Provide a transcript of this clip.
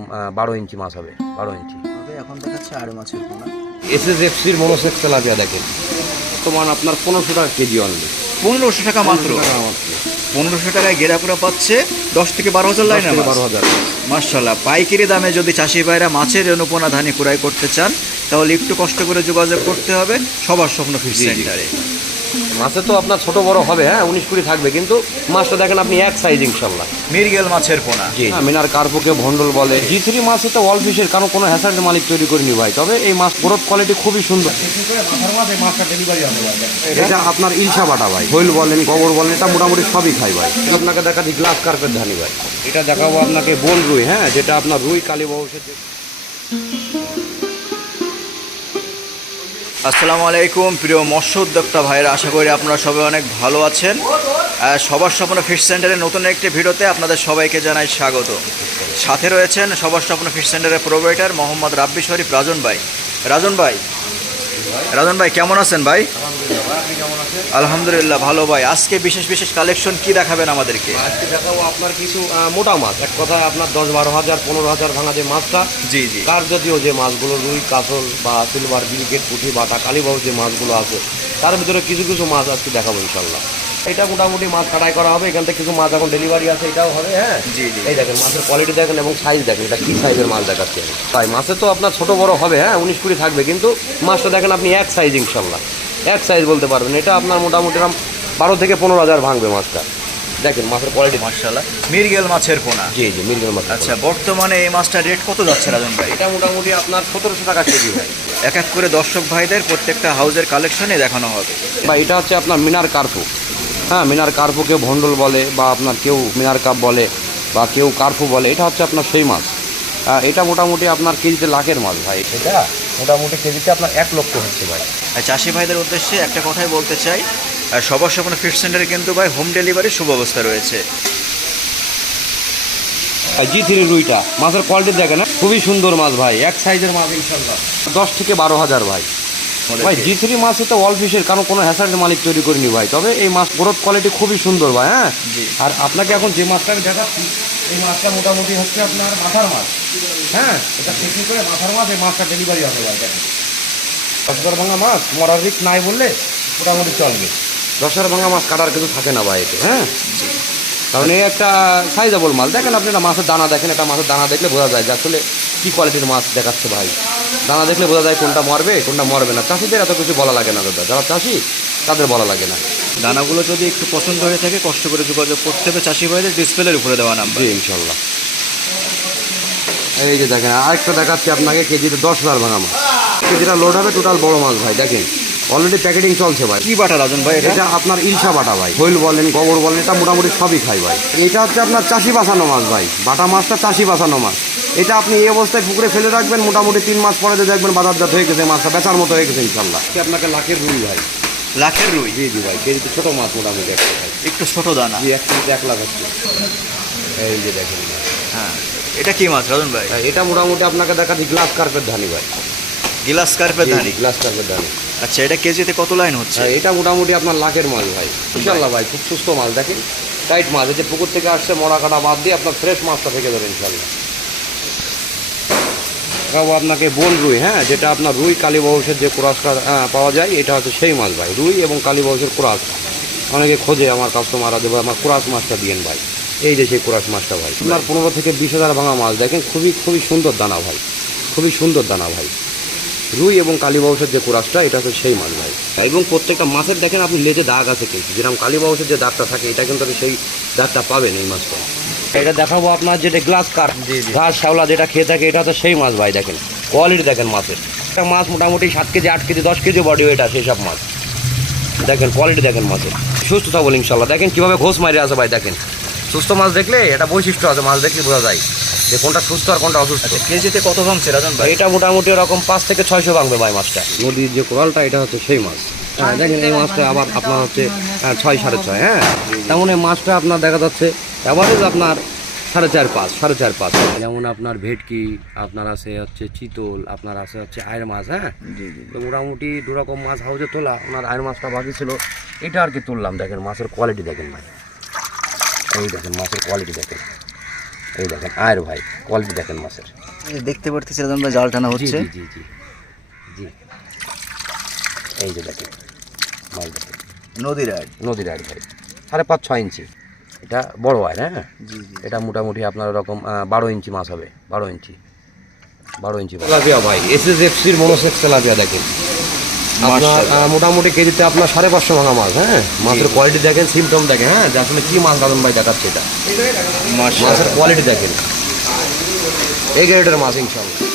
এরকম বারো ইঞ্চি মাছ হবে বারো ইঞ্চি। তবে এখন দেখাচ্ছে আড়ে মাছের পোনা। এস এস এফ সির মনোসেক্স তেলাপিয়া দেখেন। তোমার আপনার পনেরোশো টাকা কেজি অনলি পনেরোশো টাকা মাত্র? পনেরোশো টাকায় গেরাপুরা পাচ্ছে দশ থেকে বারো হাজার লাইন বারো হাজার। মার্শাল্লাহ পাইকারি দামে যদি চাষি ভাইরা মাছের অনুপনা ধানি ক্রয় করতে চান তাহলে একটু কষ্ট করে যোগাযোগ করতে হবে সবার স্বপ্ন ফিশ। সেন্টারে মাছে তো আপনার ছোট বড় হবে হ্যাঁ? উনিশ কুড়ি থাকবে কিন্তু মাছটা দেখেন আপনি এক সাইজ ইনশাল্লাহ মিরগেল মাছের পোনা। জি। মিনার কার্পোকে ভন্ডল বলে। জি থ্রি মাছ তো অল ফিশের কারণ কোনো হ্যাসার্ড মালিক তৈরি করিনি ভাই তবে এই মাছ গ্রোথ কোয়ালিটি খুবই সুন্দর। এটা আপনার ইলশা বাটা ভাই হইল বলেন গোবর বলেন এটা মোটামুটি সবই খাই ভাই। আপনাকে দেখাচ্ছি গ্লাস কার্পেট ধানি ভাই। এটা দেখাবো আপনাকে বোন রুই হ্যাঁ যেটা আপনার রুই কালী বংশের যে- আসসালামু আলাইকুম, প্রিয় মৎস্য উদ্যোক্তা ভাইয়েরা, আশা করি আপনারা সবাই অনেক ভালো আছেন। সবার স্বপ্ন ফিশ সেন্টারের নতুন একটি ভিডিওতে আপনাদের সবাইকে জানাই স্বাগত। সাথে রয়েছেন সবার স্বপ্ন ফিশ সেন্টারের প্রোভাইডার মোহাম্মদ রাব্বি শরীফ রাজন ভাই। রাজন ভাই রাজন ভাই কেমন আছেন ভাই? আলহামদুলিল্লাহ ভালো ভাই। আজকে বিশেষ বিশেষ কালেকশন কি দেখাবেন আমাদেরকে? আজকে দেখাবো আপনার কিছু মোটা মাছ। এক কথায় আপনার দশ বারো হাজার পনেরো হাজার ভাঙা যে মাছটা জি জি। তার জাতীয় যে মাছগুলো রুই কাতল বা সিলভার বিলকেট পুঁটি বাটা কালীবাবু যে মাছগুলো আছে তার ভিতরে কিছু কিছু মাছ আজকে দেখাবো ইনশাল্লাহ এটা মোটামুটি মাছ কাটাই করা হবে। এখান থেকে কিছু মাছ এখন ডেলিভারি আছে এটাও হবে হ্যাঁ? জি, জি। এই দেখেন মাছের কোয়ালিটি দেখেন এবং সাইজ দেখেন এটা কি সাইজের মাছ দেখাচ্ছে তাই মাছে তো আপনার ছোট বড় হবে হ্যাঁ? উনিশ কুড়ি থাকবে কিন্তু মাছটা দেখেন আপনি এক সাইজ ইনশাল্লাহ এক সাইজ বলতে পারবেন। এটা আপনার মোটামুটি এরকম বারো থেকে পনেরো হাজার ভাঙবে মাছটা। দেখেন মাছের কোয়ালিটি মার্শাল্লাহ মিরগেল মাছের পোনা। জি জি মির্গেল মাছ আচ্ছা বর্তমানে এই মাছটার রেট কত যাচ্ছে রাজন ভাই? এটা মোটামুটি আপনার সতেরোশো টাকা কেজি ভাই এক এক করে দর্শক ভাইদের প্রত্যেকটা হাউজের কালেকশনে দেখানো হবে। বা এটা হচ্ছে আপনার মিনার কার্পু। হ্যাঁ মিনার কার্পুকে ভন্ডল বলে বা আপনার কেউ মিনার কাপ বলে বা কেউ কার্পু বলে এটা হচ্ছে আপনার সেই মাছ। আহ, এটা মোটামুটি আপনার কেজিতে লাখের মাছ ভাই। এটা মোটামুটি কেজিতে আপনার এক লক্ষ হচ্ছে ভাই। আর চাষি ভাইদের উদ্দেশ্যে একটা কথাই বলতে চাই আর সবার স্বপ্ন ফিশ সেন্টারে কিন্তু ভাই হোম ডেলিভারি সুব্যবস্থা রয়েছে। জি থ্রি রুইটা মাছের কোয়ালিটি দেখেন না খুবই সুন্দর মাছ ভাই এক সাইজের মাছ ইনশাল্লাহ। দশ থেকে বারো হাজার ভাই। ভাই জি থ্রি মাছ তো অল ফিশের কারণ কোনো হ্যাসার্ড মালিক তৈরি করিনি ভাই। তবে এই মাছ গ্রোথ কোয়ালিটি খুবই সুন্দর ভাই হ্যাঁ? আর আপনাকে এখন যে মাছটা আমি দেখাচ্ছি এই মাছটা মোটামুটি হচ্ছে আপনার মাথার মাছ হ্যাঁ? এটা বিক্রি করে মাথার মাছ এই মাছটা ডেলিভারি হবে ভাই দেখেন। ভাঙা মাছ মরার রিক নাই বললে মোটামুটি চলবে। দশ ভাঙা মাছ কাটার কিছু থাকে না ভাই এতে হ্যাঁ? কারণ এই একটা সাইজেবল মাছ দেখেন আপনি মাছের দানা দেখেন একটা মাছের দানা দেখলে বোঝা যায় যে আসলে কী কোয়ালিটির মাছ দেখাচ্ছে ভাই। দানা দেখলে বোঝা যায় কোনটা মরবে কোনটা মরবে না। চাষিদের এত কিছু বলা লাগে না দাদা। যারা চাষি তাদের বলা লাগে না। দানাগুলো যদি একটু পছন্দ হয়ে থাকে কষ্ট করে যোগাযোগ করতে হবে চাষি ভাইদের ডিসপ্লের উপরে দেওয়া নাম্বার। জি ইনশাল্লাহ। এই যে দেখেন আরেকটা দেখাচ্ছি আপনাকে কেজিতে দশ হাজার ভাঙা মাছ কেজিটা লোড হবে টোটাল বড় মাছ ভাই দেখেন। অলরেডি প্যাকেটিং চলছে ভাই। কি বাটা রাজন ভাই এটা? এটা আপনার ইলশা বাটা ভাই। হইল বলেন গোবর বলেন এটা মোটামুটি সবই খাই ভাই। এটা হচ্ছে আপনার চাষি বাঁচানো মাছ ভাই। বাটা মাছটা চাষি বাঁচানো মাছ। এটা আপনি এই অবস্থায় পুকুরে ফেলে রাখবেন মোটামুটি তিন মাস পরে যে দেখবেন বাজারজাত হয়ে গেছে মাছটা বেচার মতো হয়ে গেছে ইনশাল্লাহ আপনাকে লাখের রুই ভাই। লাখের রুই? জি জি ভাই কেজিতে ছোটো মাছ মোটামুটি একটা ভাই একটু ছোট দানা। জি এক কেজিতে এক লাখ হচ্ছে। এই যে দেখেন হ্যাঁ। এটা কি মাছ রাজন ভাই? হ্যাঁ, এটা মোটামুটি আপনাকে দেখাচ্ছি গ্লাস কার্পেট ধানি ভাই। গ্লাস কার্পেট ধানি? গ্লাস কার্পেট ধানি। আচ্ছা এটা কেজিতে কত লাইন হচ্ছে? হ্যাঁ, এটা মোটামুটি আপনার লাখের মাছ ভাই। ইনশাল্লাহ ভাই খুব সুস্থ মাছ। দেখেন টাইট মাছ। এই যে পুকুর থেকে আসছে মরা কাটা বাদ দিয়ে আপনার ফ্রেশ মাছটা থেকে যাবে ইনশাল্লাহ দেখাবো আপনাকে বোন রুই হ্যাঁ যেটা আপনার রুই, কালী বংশের যে ক্রাসটা পাওয়া যায়, এটা হচ্ছে সেই মাছ ভাই, রুই এবং কালী বংশের ক্রাস। অনেকে খোঁজে আমার কাস্টমাররা দেবো আমার ক্রাস মাছটা দিয়েন ভাই। এই যে সেই ক্রাস মাছটা ভাই, আপনার পনেরো থেকে বিশ হাজার ভাঙা মাছ, দেখেন, খুবই খুবই সুন্দর দানা ভাই, খুবই সুন্দর দানা ভাই। রুই এবং কালীবাউসের যে কোরাসটা, এটা হচ্ছে সেই মাছ ভাই। এবং প্রত্যেকটা মাছের, দেখেন, আপনি লেজে দাগ আছে কিন্তু, যেরকম কালীবাউসের যে দাগটা থাকে, এটা কিন্তু সেই দাগটা পাবেন এই মাছটা। এটা দেখাবো আপনার যেটা গ্লাস জি। ঘাস শ্যাওলা যেটা খেয়ে থাকে এটা হচ্ছে সেই মাছ ভাই দেখেন। কোয়ালিটি দেখেন মাছের। একটা মাছ মোটামুটি সাত কেজি আট কেজি দশ কেজি বডি ওয়েট আছে সব মাছ। দেখেন কোয়ালিটি দেখেন মাছের। সুস্থ থাকব ইনশাল্লাহ। দেখেন কীভাবে ঘোষ মারি আছে ভাই দেখেন। সুস্থ মাছ দেখলে এটা বৈশিষ্ট্য আছে মাছ দেখলে বোঝা যায় যে কোনটা সুস্থ আর কোনটা অসুস্থ। আচ্ছা কেজিতে কত ভাঙছে রাজন ভাই? এটা মোটামুটি ওরকম পাঁচ থেকে ছয়শো ভাঙবে ভাই মাছটা। নদীর যে কোরালটা এটা হচ্ছে সেই মাছ। হ্যাঁ দেখেন এই মাছটা আবার আপনার হচ্ছে হ্যাঁ, ছয় সাড়ে ছয় হ্যাঁ? তেমন এই মাছটা আপনার দেখা যাচ্ছে অ্যাভারেজ আপনার সাড়ে চার পাঁচ সাড়ে চার পাঁচ। যেমন আপনার ভেটকি আপনার আছে হচ্ছে চিতল আপনার আছে হচ্ছে আয়ের মাছ হ্যাঁ? জি জি তো মোটামুটি দু রকম মাছ হাউজে তোলা। ওনার আয়ের মাছটা বাকি ছিল। এটা আর কি তুললাম দেখেন মাছের কোয়ালিটি দেখেন ভাই। এই দেখেন মাছের কোয়ালিটি দেখেন। এই দেখেন আয়ের ভাই কোয়ালিটি দেখেন মাছের। দেখতে পারতেছি আমরা জাল টানা হচ্ছে। জি জি জি। জি এই যে দেখেন মাছ দেখেন। নদীর আড় নদীর আয়ের ভাই সাড়ে পাঁচ ছয় ইঞ্চি। এটা বড় হ্যাঁ জি জি এটা মোটামুটি আপনার ওরকম বারো ইঞ্চি মাছ হবে বারো ইঞ্চি। বারো ইঞ্চি তেলাপিয়া ভাই এস এস এফ সির মনোসেক্স তেলাপিয়া দেখেন। আপনার মোটামুটি কেজিতে আপনার সাড়ে পাঁচশো ভাঙা মাছ হ্যাঁ? মাছের কোয়ালিটি দেখেন সিমটম দেখেন হ্যাঁ? যে আসলে কি মাছ দাদন ভাই দেখাচ্ছে এটা। মাছের কোয়ালিটি দেখেন। এই গ্রেডের মাছ ইনশাল্লাহ